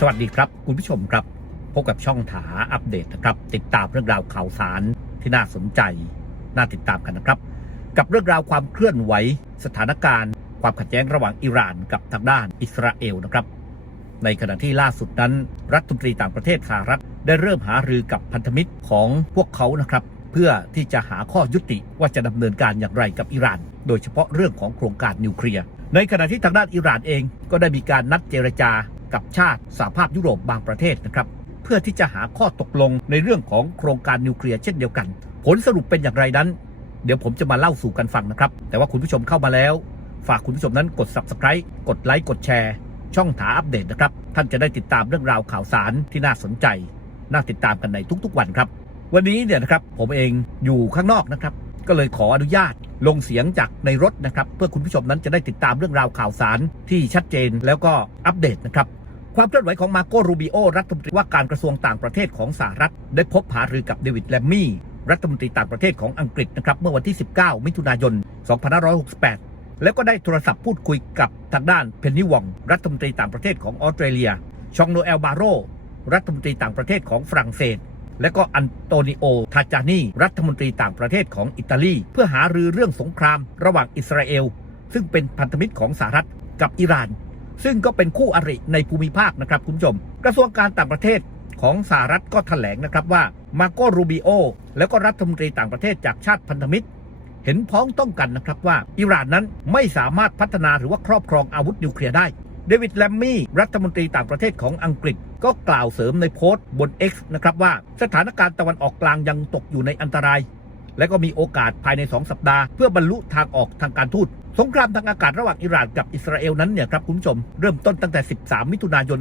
สวัสดีครับคุณผู้ชมครับ พบกับช่องถาอัปเดตนะครับ ติดตามเรื่องราวข่าวสารที่น่าสนใจ น่าติดตามกันนะครับ กับเรื่องราวความเคลื่อนไหว สถานการณ์ ความขัดแย้งระหว่างอิหร่านกับทางด้านอิสราเอลนะครับ ในขณะที่ล่าสุดนั้น รัฐมนตรีต่างประเทศสหรัฐ ได้เริ่มหารือกับพันธมิตรของพวกเขานะครับ เพื่อที่จะหาข้อยุติว่าจะดำเนินการอย่างไรกับอิหร่าน โดยเฉพาะเรื่องของโครงการนิวเคลียร์ในขณะที่ทางด้านอิหร่านเองก็ได้มีการนัดเจรจา กับชาติสหภาพยุโรปบางประเทศนะครับ เพื่อที่จะหาข้อตกลงในเรื่องของโครงการนิวเคลียร์เช่นเดียวกัน ผลสรุปเป็นอย่างไรนั้น เดี๋ยวผมจะมาเล่าสู่กันฟังนะครับ แต่ว่าคุณผู้ชมเข้ามาแล้ว ฝากคุณผู้ชมนั้นกด subscribe กดไลค์กดแชร์ ช่องถาอัปเดตนะครับท่านจะได้ติดตามเรื่องราวข่าวสารที่น่าสนใจ น่าติดตามกันในทุกๆวันครับ วันนี้เนี่ยนะครับผมเองอยู่ข้างนอกนะครับ ก็เลยขออนุญาตลงเสียงจากในรถนะครับ เพื่อคุณผู้ชมนั้นจะได้ติดตามเรื่องราวข่าวสารที่ชัดเจนแล้วก็อัปเดตนะครับ ความเคลื่อนไหวของมาโกรูบิโอรัฐมนตรีว่าการกระทรวงต่างประเทศของสหรัฐ ได้พบหารือกับเดวิดแลมมี่รัฐมนตรีต่างประเทศของอังกฤษนะครับเมื่อวันที่ 19 มิถุนายน 2568 แล้วก็ได้โทรศัพท์พูดคุยกับทางด้านเพนนีวองรัฐมนตรีต่างประเทศของออสเตรเลีย ชองโนเอลบาโรรัฐมนตรีต่างประเทศของฝรั่งเศส และก็อันโตนิโอ ทาจานีรัฐมนตรีต่างประเทศของอิตาลี เพื่อหารือเรื่องสงคราม ระหว่างอิสราเอล ซึ่งเป็นพันธมิตรของสหรัฐกับอิหร่าน ซึ่งก็เป็นคู่อริในภูมิภาคนะครับคุณผู้ชม กระทรวงการต่างประเทศของสหรัฐก็ถแถลงนะครับว่ามาโกรูบิโอแล้วก็รัฐมนตรีต่างประเทศจากชาติพันธมิตร เห็นพ้องต้องกันนะครับว่า อิหร่านนั้นไม่สามารถพัฒนาหรือว่าครอบครองอาวุธนิวเคลียร์ได้เดวิดแลมมี่รัฐมนตรีต่างประเทศของอังกฤษก็กล่าวเสริมในโพสต์บน X นะครับว่าสถานการณ์ตะวันออกกลางยังตกอยู่ในอันตราย และก็มีโอกาสภายใน 2 สัปดาห์ เพื่อบรรลุทางออกทางการทูต สงครามทางอากาศระหว่างอิหร่านกับอิสราเอลนั้นเนี่ยครับคุณผู้ชมเริ่มต้นตั้งแต่ 13 มิถุนายน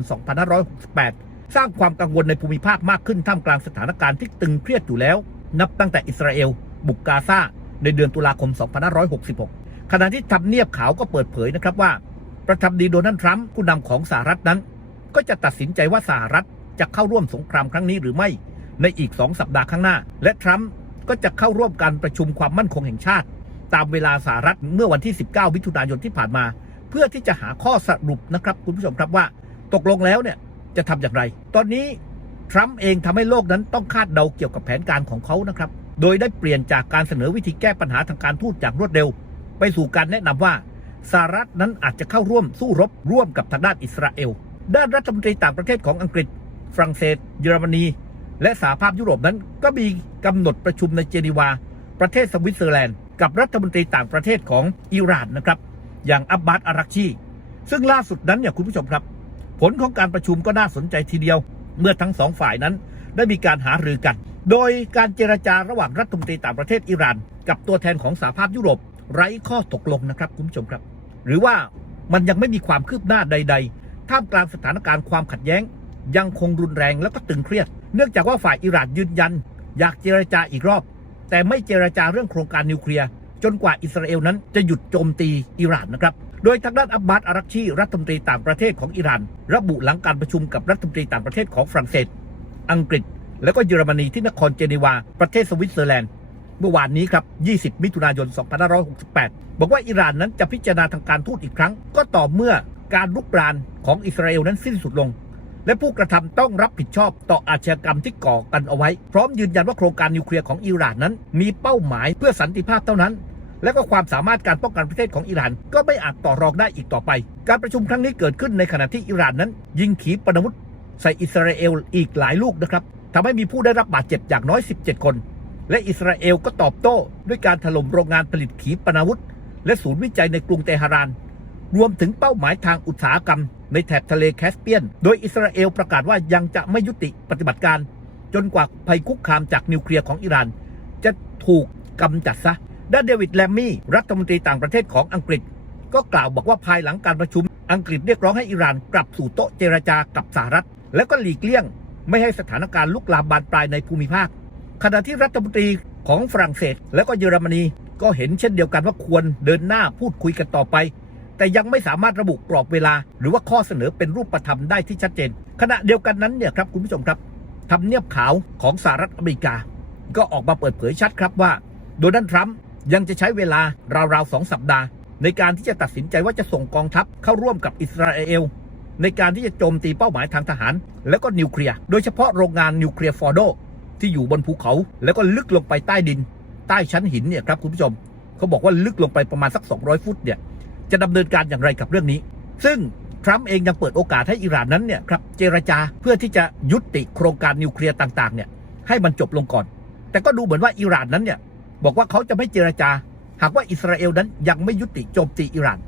2568 สร้างความกังวลในภูมิภาคมากขึ้นท่ามกลางสถานการณ์ที่ตึงเครียดอยู่แล้ว นับตั้งแต่อิสราเอล บุกกาซาในเดือนตุลาคม 2566 ขณะที่ทำเนียบขาวก็เปิดเผยนะครับว่า ประธานดีโดนัลด์ทรัมป์ผู้นำของสหรัฐนั้น ก็จะตัดสินใจว่าสหรัฐจะเข้าร่วมสงครามครั้งนี้หรือไม่ในอีก 2 สัปดาห์ข้างหน้า และทรัมป์ก็จะเข้าร่วมการประชุมความมั่นคงแห่งชาติ ตามเวลาสหรัฐเมื่อวันที่ 19มิถุนายนที่ผ่านมา เพื่อที่จะหาข้อสรุปนะครับ คุณผู้ชมครับว่าตกลงแล้วเนี่ยจะทำอย่างไร ตอนนี้ทรัมป์เองทำให้โลกนั้นต้องคาดเดาเกี่ยวกับแผนการของเขานะครับ โดยได้เปลี่ยนจากการเสนอวิธีแก้ปัญหาทางการทูตอย่างรวดเร็ว ไปสู่การแนะนำว่าสหรัฐนั้นอาจจะเข้าร่วมสู้รบร่วมกับทางด้านอิสราเอล ด้านรัฐมนตรีต่างประเทศของอังกฤษ ฝรั่งเศส เยอรมนี และสหภาพยุโรปนั้นก็มีกำหนดประชุมในเจนีวา ประเทศสวิตเซอร์แลนด์ กับรัฐมนตรีต่างประเทศของอิหร่านนะครับ อย่างอับบาสอารักชี ซึ่งล่าสุดนั้นเนี่ยคุณผู้ชมครับ ผลของการประชุมก็น่าสนใจทีเดียว เมื่อทั้งสองฝ่ายนั้นได้มีการหารือกัน โดยการเจรจาระหว่างรัฐมนตรีต่างประเทศอิหร่าน กับตัวแทนของสหภาพยุโรป ไร้ข้อตกลงนะครับคุณผู้ชมครับ หรือว่ามันยังไม่มีความคืบหน้าใด ๆ ท่ามกลางสถานการณ์ความขัดแย้ง ยังคงรุนแรงแล้วก็ตึงเครียด เนื่องจากว่าฝ่ายอิหร่านยืนยัน อยากเจรจาอีกรอบ แต่ไม่เจรจาเรื่องโครงการนิวเคลียร์ จนกว่าอิสราเอลนั้นจะหยุดโจมตีอิหร่านนะครับ โดยทางด้านอับบาสอารักชีรัฐมนตรีต่างประเทศของอิหร่าน ระบุหลังการประชุมกับรัฐมนตรีต่างประเทศของฝรั่งเศส อังกฤษ และก็เยอรมนีที่นครเจนีวา ประเทศสวิตเซอร์แลนด์เมื่อวานนี้ครับ 20 มิถุนายน 2568 บอกว่าอิหร่านนั้นจะพิจารณาทางการทูตอีกครั้ง ก็ต่อเมื่อการลุกรานของอิสราเอลนั้นสิ้นสุดลง และผู้กระทำต้องรับผิดชอบต่ออาชญากรรมที่ก่อกันเอาไว้ พร้อมยืนยันว่าโครงการนิวเคลียร์ของอิหร่านนั้น มีเป้าหมายเพื่อสันติภาพเท่านั้น และก็ความสามารถการป้องกันประเทศของอิหร่านก็ไม่อาจต่อรองได้อีกต่อไป การประชุมครั้งนี้เกิดขึ้นในขณะที่อิหร่านนั้น ยิงขีปนาวุธใส่อิสราเอลอีกหลายลูกนะครับทำให้มีผู้ได้รับบาดเจ็บอย่างน้อย 17 คน และอิสราเอลก็ตอบโต้ ด้วยการถล่มโรงงานผลิตขีปนาวุธ และศูนย์วิจัยในกรุงเตหะราน รวมถึงเป้าหมายทางอุตสาหกรรม ในแถบทะเลแคสเปียน โดยอิสราเอลประกาศว่ายังจะไม่ยุติปฏิบัติการ จนกว่าภัยคุกคามจากนิวเคลียร์ของอิหร่าน จะถูกกำจัดซะ ด้านเดวิดแลมมี่ รัฐมนตรีต่างประเทศของอังกฤษ ก็กล่าวบอกว่าภายหลังการประชุม อังกฤษเรียกร้องให้อิหร่านกลับสู่โต๊ะเจรจากับสหรัฐ แล้วก็หลีกเลี่ยง ไม่ให้สถานการณ์ลุกลามบานปลายในภูมิภาค ขณะที่รัฐมนตรีของฝรั่งเศส และก็เยอรมนีก็เห็นเช่นเดียวกันว่าควรเดินหน้าพูดคุยกันต่อไป แต่ยังไม่สามารถระบุกรอบเวลา หรือว่าข้อเสนอเป็นรูปธรรมได้ที่ชัดเจน ขณะเดียวกันนั้นเนี่ยครับคุณผู้ชมครับทำเนียบขาวของสหรัฐอเมริกา ก็ออกมาเปิดเผยชัดครับว่า โดนัลด์ทรัมป์ยังจะใช้เวลาราวๆสองสัปดาห์ ในการที่จะตัดสินใจว่าจะส่งกองทัพเข้าร่วมกับอิสราเอลในการที่จะโจมตีเป้าหมายทางทหาร แล้วก็นิวเคลียร์โดยเฉพาะโรงงานนิวเคลียร์ฟอร์โดที่อยู่บนภูเขา แล้วก็ลึกลงไปใต้ดิน ใต้ชั้นหินเนี่ยครับคุณผู้ชม เขาบอกว่าลึกลงไปประมาณสัก 200 ฟุตเนี่ย จะดำเนินการอย่างไรกับเรื่องนี้ ซึ่งทรัมป์เองยังเปิดโอกาสให้อิหร่านนั้นเนี่ยครับเจรจาเพื่อที่จะยุติโครงการนิวเคลียร์ต่างๆเนี่ยให้มันจบลงก่อน แต่ก็ดูเหมือนว่าอิหร่านนั้นเนี่ยบอกว่าเขาจะไม่เจรจา หากว่าอิสราเอลนั้นยังไม่ยุติโจมตีอิหร่าน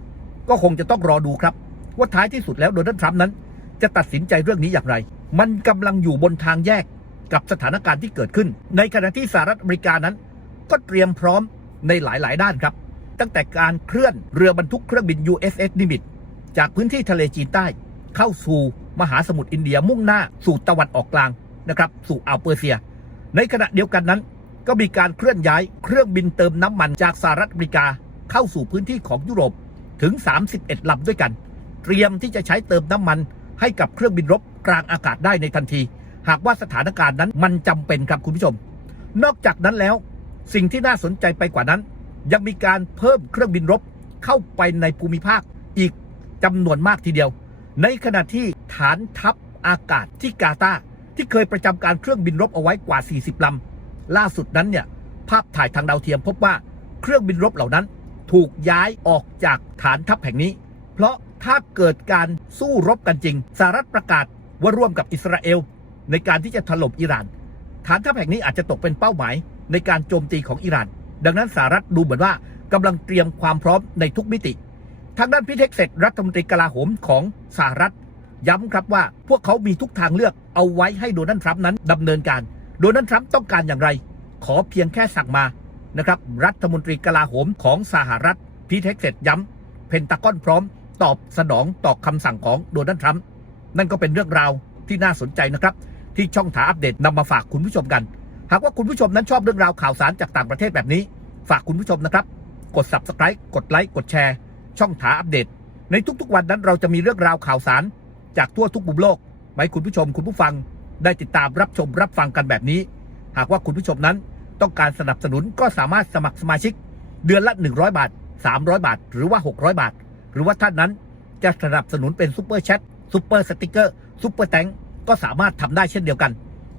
ก็คงจะต้องรอดูครับ ว่าท้ายที่สุดแล้วโดนัลด์ทรัมป์นั้น จะตัดสินใจเรื่องนี้อย่างไร มันกำลังอยู่บนทางแยกกับสถานการณ์ที่เกิดขึ้น ในขณะที่สหรัฐอเมริกานั้น ก็เตรียมพร้อมในหลาย ๆ ด้านครับ ตั้งแต่การเคลื่อนเรือบรรทุกเครื่องบิน USS Nimitz จากพื้นที่ทะเลจีนใต้ เข้าสู่มหาสมุทรอินเดียมุ่งหน้าสู่ตะวันออกกลางนะครับสู่อ่าวเปอร์เซีย ในขณะเดียวกันนั้น ก็มีการเคลื่อนย้ายเครื่องบินเติมน้ำมันจากสหรัฐอเมริกา เข้าสู่พื้นที่ของยุโรปถึง 31ลำด้วยกัน เตรียมที่จะใช้เติมน้ำมันให้กับเครื่องบินรบกลางอากาศได้ในทันที หากว่าสถานการณ์นั้นมันจำเป็นครับคุณผู้ชม นอกจากนั้นแล้วสิ่งที่น่าสนใจไปกว่านั้น ยังมีการเพิ่มเครื่องบินรบเข้าไปในภูมิภาคอีกจำนวนมากทีเดียว ในขณะที่ฐานทัพอากาศที่กาตาร์ที่เคยประจำการเครื่องบินรบเอาไว้กว่า 40ลำล่าสุดนั้นเนี่ยภาพถ่ายทางดาวเทียมพบว่าเครื่องบินรบเหล่านั้น ถูกย้ายออกจากฐานทัพแห่งนี้ เพราะถ้าเกิดการสู้รบกันจริงสหรัฐประกาศว่าร่วมกับอิสราเอล ในการที่จะถล่มอิหร่าน ฐานทัพแห่งนี้อาจจะตกเป็นเป้าหมายในการโจมตีของอิหร่าน ดังนั้นสหรัฐดูเหมือนว่ากำลังเตรียมความพร้อมในทุกมิติ ทางด้านพิเทคเซตรัฐมนตรีกลาโหมของสหรัฐ ย้ำครับว่าพวกเขามีทุกทางเลือกเอาไว้ให้โดนัลด์ทรัมป์นั้นดำเนินการ โดนัลด์ทรัมป์ต้องการอย่างไร ขอเพียงแค่สั่งมานะครับ รัฐมนตรีกลาโหมของสหรัฐพีเท็กเซตย้ำเพนตากอนพร้อม ตอบสนองต่อคำสั่งของโดนัลด์ทรัมป์นั่นก็เป็นเรื่องราวที่น่าสนใจนะครับ ที่ช่องถาอัปเดตนำมาฝากคุณผู้ชมกัน หากว่าคุณผู้ชมนั้นชอบเรื่องราวข่าวสารจากต่างประเทศแบบนี้ ฝากคุณผู้ชมนะครับ กด subscribe กดไลค์กดแชร์ ช่องถาอัปเดต ในทุกๆ วันนั้นเราจะมีเรื่องราวข่าวสาร จากทั่วทุกมุมโลกมาให้คุณผู้ชมคุณผู้ฟังได้ติดตามรับชมรับฟังกันแบบนี้ หากว่าคุณผู้ชมนั้นต้องการสนับสนุนก็สามารถสมัครสมาชิก เดือนละ 100 บาท 300 บาท หรือว่า 600 บาท หรือว่าท่านนั้นจะสนับสนุนเป็นซูเปอร์แชทซูเปอร์สติกเกอร์ซูเปอร์แตงก็สามารถทำได้เช่นเดียวกัน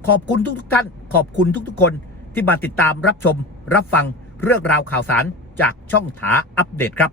ขอบคุณทุกๆท่าน ขอบคุณทุกๆคนที่มาติดตามรับชม รับฟังเรื่องราวข่าวสารจากช่องถาอัปเดตครับ